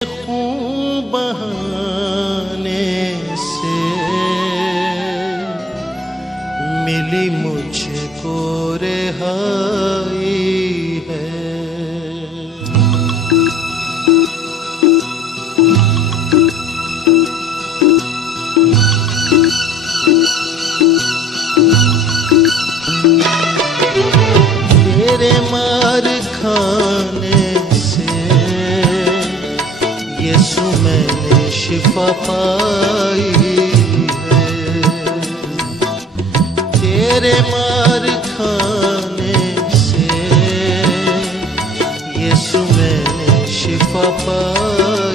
खून बहाने से मिली मुझको रिहाई है। तेरे मार खाने यीशु मैंने शिफा पाई है। तेरे मार खाने से यीशु मैंने शिफा पाई।